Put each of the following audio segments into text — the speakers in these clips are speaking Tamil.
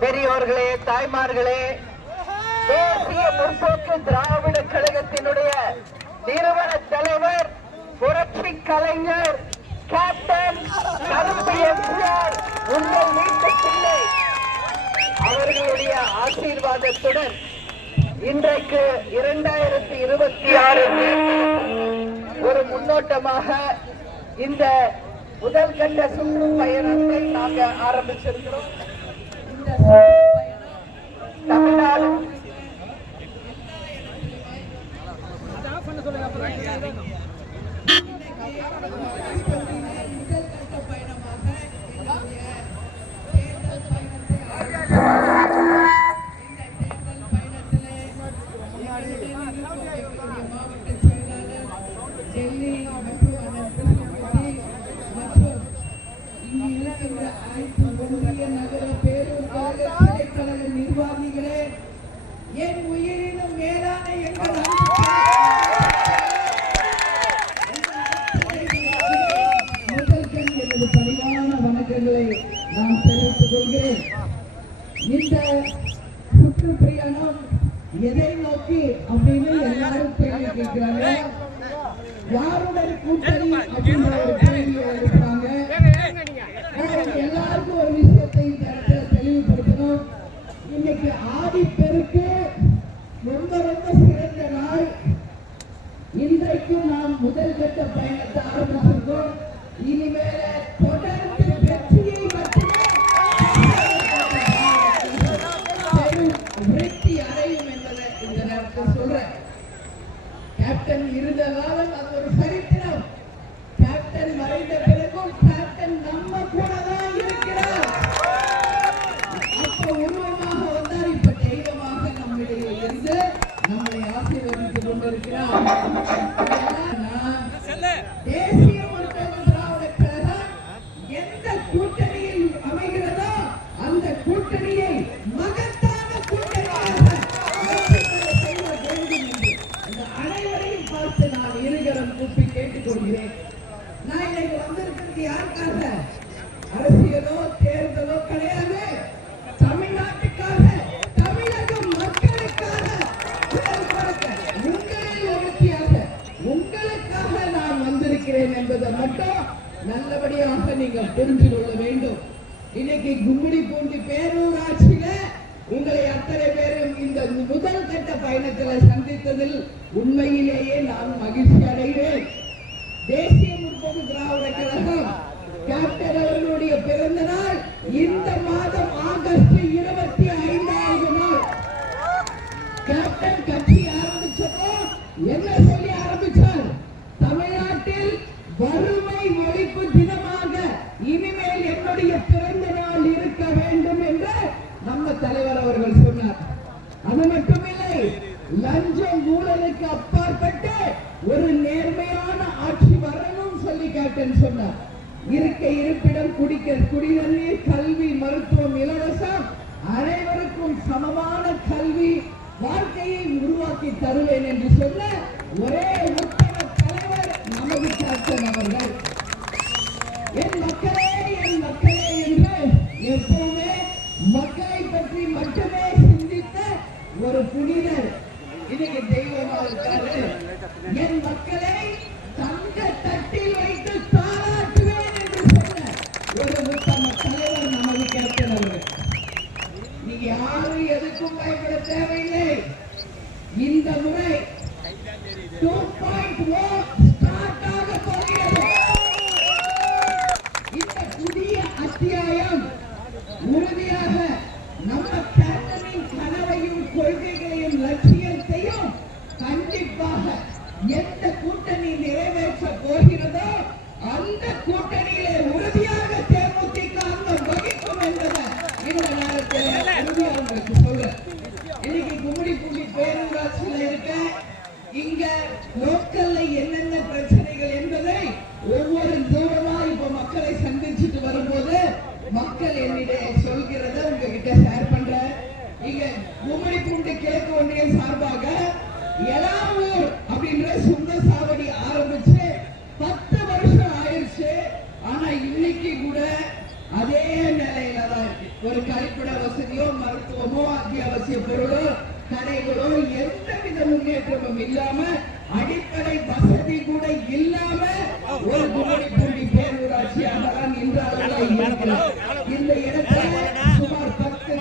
பெரியோர்களே, தாய்மார்களே, தேசிய முற்போக்கு திராவிட கழகத்தினுடைய நிறுவன தலைவர் புரட்சி கலைஞர் கேப்டன் கருப்பு எம்ஜிஆர் உங்கள் வீட்டு பிள்ளை அவர்களுடைய ஆசீர்வாதத்துடன் இன்றைக்கு 2026 ஒரு முன்னோட்டமாக இந்த முதல் கட்ட சுற்றுப்பயணத்தை நாங்கள் ஆரம்பிச்சிருக்கிறோம். தமிழ்நாடு நிர்வாகிகளே, என் உயிரினும் மேலான எங்கள் முதல்கள் எனது பணிவான வணக்கங்களை நான் தெரிவித்துக் கொள்கிறேன். இந்த சுற்றுப்பிரயாணம் எதை நோக்கி அப்படின்னு எல்லாரும் கேள்வி கேட்கிறாங்க. யாருடைய கூட்டணி அப்படின்ற ஒரு கேள்வி எழுப்புறாங்க. எல்லாருக்கும் ஒரு விஷயத்தை தெளிவுபடுத்தணும். இன்னைக்கு ஆடிப்பெருக்கு ரொம்ப ரொம்ப சிறந்த நாள். இன்றைக்கு நாம் முதல் கட்ட பயணத்தை ஆரம்பிச்சிருக்கோம். இனிமேல தொடர்ந்து வெற்றியை மட்டுமே வெற்றி அடையும் என்பதை இந்த நேரத்தில் சொல்றேன். கேப்டன் இருந்த காலம் அது ஒரு சரித்திரம். கேப்டன் மறைந்த பிறகும் கேப்டன் நம்ம கூட தான் இருக்கிறார். அப்ப உருவமாக வந்தார், இப்ப தெய்வமாக நம்மிடையே இருந்து நம்மை ஆசீர்வதித்துக் கொண்டிருக்கிறார். தேசிய முற்போக்கு திராவிட கழகம் எந்த கூட்டணியில் அமைகிறதோ அந்த கூட்டணியை மகத்தான கூட்டணியாக செய்ய வேண்டும் என்று அந்த அனைவரையும் பார்த்து நான் இருகரம் கூப்பி கேட்டுக் கொள்கிறேன். நான் இன்னைக்கு வந்திருக்கிறது யாருக்காக? அரசியலோ தேர்தலோ கிடையாது. தமிழ்நாட்டுக்காக, தமிழக மக்களுக்காக, உங்களில் ஒருத்தியாக உங்களுக்காக நான் வந்திருக்கிறேன் என்பதை மட்டும் நல்லபடியாக நீங்கள் புரிந்து கொள்ள வேண்டும். இன்னைக்கு கும்மிடிப்பூண்டி பேரூராட்சியில உங்களை அத்தனை பேரும் இந்த முதல் கட்ட பயணத்தில் சந்தித்ததில் உண்மையிலேயே நான் மகிழ்ச்சி அடைகிறேன். தேசிய முற்போக்கு திராவிட கழகம் கேப்டன் அவர்களுடைய பிறந்த நாள் இந்த மாதம் ஆகஸ்ட் 25வது நாள். கேப்டன் கட்சி ஆரம்பிச்சப்போ என்ன சொல்லி ஆரம்பிச்சார்? தமிழ்நாட்டில் வறுமை ஒழிப்பு தினமாக இனிமேல் என்னுடைய பிறந்த நாள் இருக்க வேண்டும் என்று நம்ம தலைவர் அவர்கள் சொன்னார். அது மட்டுமில்லை, லஞ்சம் ஊழலுக்கு அப்பாற்பட்டு ஒரு நேர்மையான ஆட்சி வரணும் சொல்லி கேப்டன் சொன்னார். இருக்க இருப்பிடம், குடிக்க குடிநீர், கல்வி, மருத்துவம் இலவசம், அனைவருக்கும் சமமான கல்வி வாழ்க்கையை உருவாக்கி தருவேன் என்று சொன்ன ஒரே உத்தம தலைவர் நமது கேப்டன் அவர்கள். என் மக்களே என்று எப்பவுமே மக்களை பற்றி மட்டுமே சிந்தித்த ஒரு புனிதர் இன்னைக்கு தெய்வமா இருக்காரு. என் மக்களை தங்க தட்டில் வைத்து தாளாட்டுவேன் என்று சொன்ன ஒரு உத்தம தலைவர் நமது கேப்டன் அவர்கள். நீங்க யாரும் எதுக்கும் பயப்பட தேவையில்லை. இந்த முறை 2.0 ஸ்டார்ட் ஆக போகிறது. இந்த புதிய அத்தியாயம் உறுதியாக நம்ம கேப்டனின் கனவையும் கொள்கைகளையும் லட்சியத்தையும் கண்டிப்பாக எந்த கூட்டணி நிறைவேற்ற போகிறதோ அந்த கூட்டணியிலே உறுதியாக தேமுதிக வகிக்கும் என்பதை இந்த நேரத்தில் உறுதியாக உங்களுக்கு சொல்றேன். இன்னைக்கு கும்மிடிப்பூண்டி பேரூராட்சியில் இருக்க இங்க லோக்கல்ல என்னென்ன பிரச்சனைகள் என்பதை ஒவ்வொரு தூரமா இப்ப மக்களை சந்திச்சுட்டு வரும்போது மக்கள் என்னிடையே சொல்கிறத உங்ககிட்ட ஷேர் பண்றேன். இங்க கும்மிடிப்பூண்டி கிழக்கு ஒன்றிய சார்பாக எலாவூர் அப்படின்ற சுங்க சாவடி ஆரம்பிச்சு 10 வருஷம் ஆயிடுச்சு. ஆனா இன்னைக்கு கூட அதே நிலையில தான் இருக்கு. ஒரு கழிப்பிட வசதியோ, மருத்துவமோ, அத்தியாவசிய பொருளோ, கடைகளோ எந்த வித முன்னேற்றமும் இல்லாம, அடிப்படை வசதி கூட இல்லாம ஒரு கும்மிடிப்பூண்டி பேரூராட்சியாக தான் இன்று இருக்கிறது. இந்த இடத்துல சுமார் 10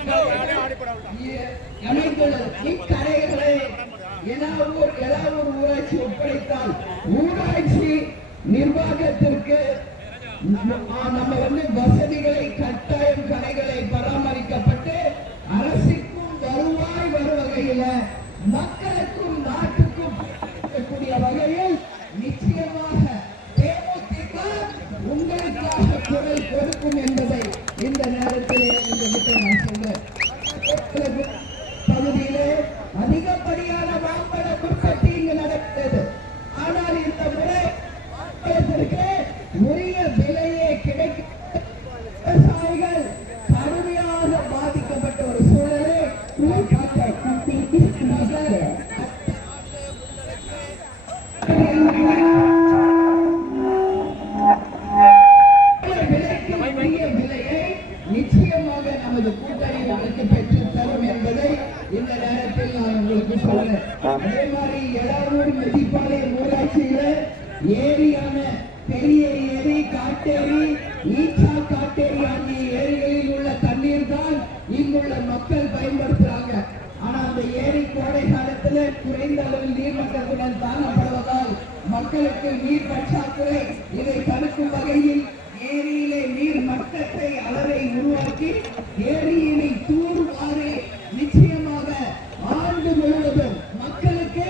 அமைந்துள்ளது. இக்கடைகளை எலாவூர் ஊராட்சி ஒப்படைத்தால் ஊராட்சி நிர்வாகத்திற்கு நம்ம வசதிகளை கட்டாயம் கடைகளை பராமரிக்கப்பட்டு அரசுக்கும் வருவாய் வரும் வகையில மக்களுக்கும் நாட்டுக்கும் கூடிய வகையில் நிச்சயமாக தேமுதிக உங்களுக்காக குரல் கொடுக்கும் என்பதை இந்த நேரத்தில் உங்ககிட்ட நான் சொல்றேன். பகுதியிலே அதிகப்படியான மாம்பழ உற்பத்தி இங்கு நடக்கிறது. ஆனால் இந்த முறை உரிய விலையே கிடைக்கும். விவசாயிகள் கடுமையாக பாதிக்கப்பட்ட ஒரு சூழலை நிச்சயமாக நமது கூட்டணி உங்களுக்கு பெற்றுத் தரும் என்பதை இந்த நேரத்தில் நான் உங்களுக்கு சொல்றேன். அதே மாதிரி எலாவூர் மெதிப்பாளையம் ஊராட்சியில ஏரியான பெரிய ஏரி, காட்டேரி, ஈச்சா காட்டேரி ஆகிய ஏரிகளில் உள்ள தண்ணீர் தான் இங்குள்ள மக்கள் பயன்படுத்துறாங்க. ஆனா அந்த ஏரி கோடை காலத்துல குறைந்த அளவில் நீர்மட்டத்துடன் காணப்படுவதால் மக்களுக்கு நீர் பற்றாக்குறை. இதை தடுக்கும் வகையில் ஏரியிலே நீர் மட்டத்தை அளவை உருவாக்கி ஏரியினை தூர்வாரி நிச்சயமாக ஆண்டு முழுவதும் மக்களுக்கு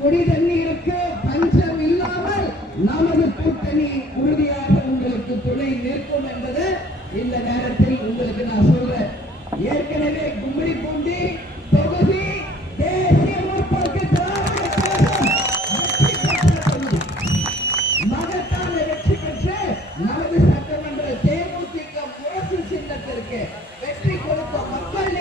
குடி தண்ணீருக்கு பஞ்சம் இல்லாமல் நமது கூட்டணி உறுதியாக உங்களுக்கு துணை நிற்கும் என்பது இந்த நேரத்தில் உங்களுக்கு நான் சொல்றேன். ஏற்கனவே கும்மிடிப்பூண்டி தொகுதி தேசிய முற்போக்கு திராவிட கழகம் மகத்தான வெற்றி பெற்று நமது சட்டமன்ற தேமுதிக முரசு சின்னத்திற்கு வெற்றி கொடுத்த மக்கள்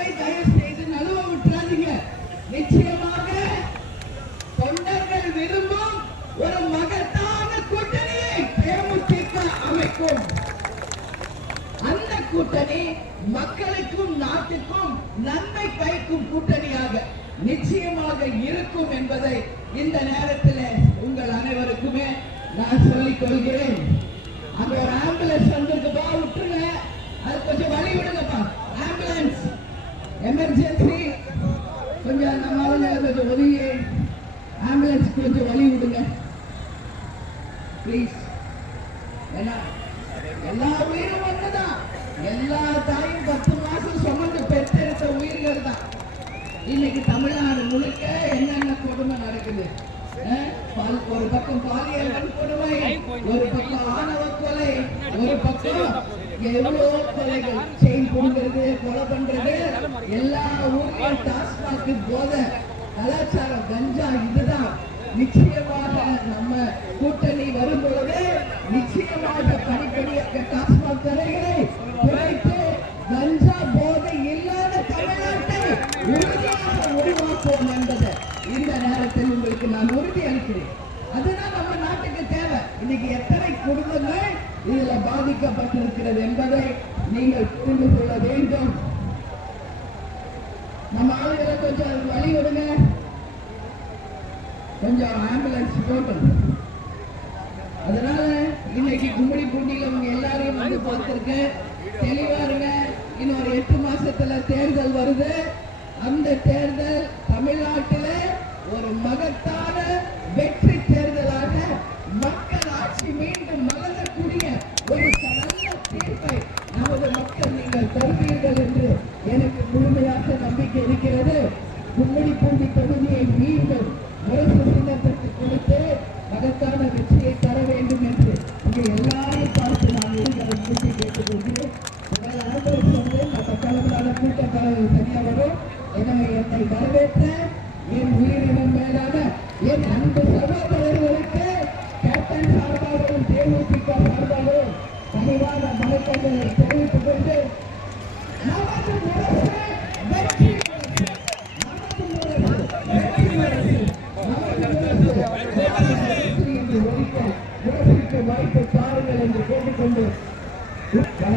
தடவை தயவு செய்து நழுவ விட்டுறாதீங்க. நிச்சயமாக தொண்டர்கள் விரும்பும் ஒரு மகத்தான கூட்டணியை தேமுதிக அமைக்கும். அந்த கூட்டணி மக்களுக்கும் நாட்டுக்கும் நன்மை பயக்கும் கூட்டணியாக நிச்சயமாக இருக்கும் என்பதை இந்த நேரத்தில் உங்கள் அனைவருக்குமே நான் சொல்லிக் கொள்கிறேன். அங்க ஒரு ஆம்புலன்ஸ் வந்திருக்குப்பா, விட்டுருங்க, அது கொஞ்சம் வழி விடுங்கப்பா. ஆம்புலன்ஸ் எமர்ஜென்சி, கொஞ்சம் நம்ம கொஞ்சம் உதவி, ஆம்புலன்ஸ் கொஞ்சம் வழி விடுங்க ப்ளீஸ். ஏன்னா எல்லா உயிரும் ஒண்ணுதான். எல்லா தாயும் 10 மாசம் சுமந்து பெற்றெடுத்த உயிர்கள் தான். இன்னைக்கு தமிழ்நாடு முழுக்க என்னென்ன கொடுமை நடக்குது. ஒரு பக்கம் பாலியல் வன்கொடுமை, ஒரு பக்கம் ஆணவ கொலை, ஒரு பக்கம் எவ்வளவு கொலைகள், செயின் புடுங்கிறது, கொலை பண்றது, எல்லா ஊர்லயும் டாஸ்மாக், போதை, கலாச்சாரம், கஞ்சா, இதுதான். நிச்சயமாக நம்ம கூட்டணி வரும் பொழுது நிச்சயமாக படிப்படியாக டாஸ்மாக் கடைகளை குறைத்து கஞ்சா போதை இல்லாத தமிழ்நாட்டை உறுதியாக உருவாக்குவோம் என்பதை இந்த நேரத்தில் உங்களுக்கு நான் உறுதி அளிக்கிறேன். அதுதான் நம்ம நாட்டுக்கு தேவை. இன்னைக்கு எத்தனை குடும்பங்கள் இதுல பாதிக்கப்பட்டிருக்கிறது என்பதை நீங்கள் புரிந்து கொள்ள வேண்டும். நம்ம ஆளுகளை கொஞ்சம் வழி விடுங்க, கொஞ்சம் ஆம்புலன்ஸ் போட்டும். அதனால இன்னைக்கு கும்படி பூண்டியில உங்க எல்லாரையும் வந்து பார்த்திருக்கேன். தெளிவா இருங்க. இன்னொரு 8 மாசத்துல தேர்தல் வருது. அந்த தேர்தல் தமிழ்நாட்டில் ஒரு மகத்தான வெற்றி தேர்தலாக மக்கள் ஆட்சி மீண்டும் மலரக்கூடிய ஒரு நல்ல தீர்ப்பை நமது மக்கள் நீங்கள் தருவீர்கள் என்று எனக்கு முழுமையாக நம்பிக்கை இருக்கிறது. கும்படி பூண்டி தொகுதியை மீண்டும் முரசு சின்னத்திற்கு கொடுத்து மகத்தான வெற்றியை தர வேண்டும் என்று இங்கே எல்லாரையும் பார்த்து நான் எழுதி கேட்டுக்கொள்கிறேன். நம்ம தலைவரான கூட்டத்தலைவர் சரியா வரும். எனவே என்னை வரவேற்ற என் உயிரினம் மேலான என் அன்பு சகோதரர்களுக்கு கேப்டன் சார்பாகவும் தேமுதிக சார்பாகவும் பணிவான வணக்கங்களை தெரிவித்துக் கொண்டு நமது முரசு வெற்றி முரசு, நமது முரசு வெற்றி முரசு, நமது முரசு என்று ஒழிக்க முரசுக்கு வாய்ப்பு தாருங்கள் என்று கேட்டுக்கொண்டு முரசுக்கு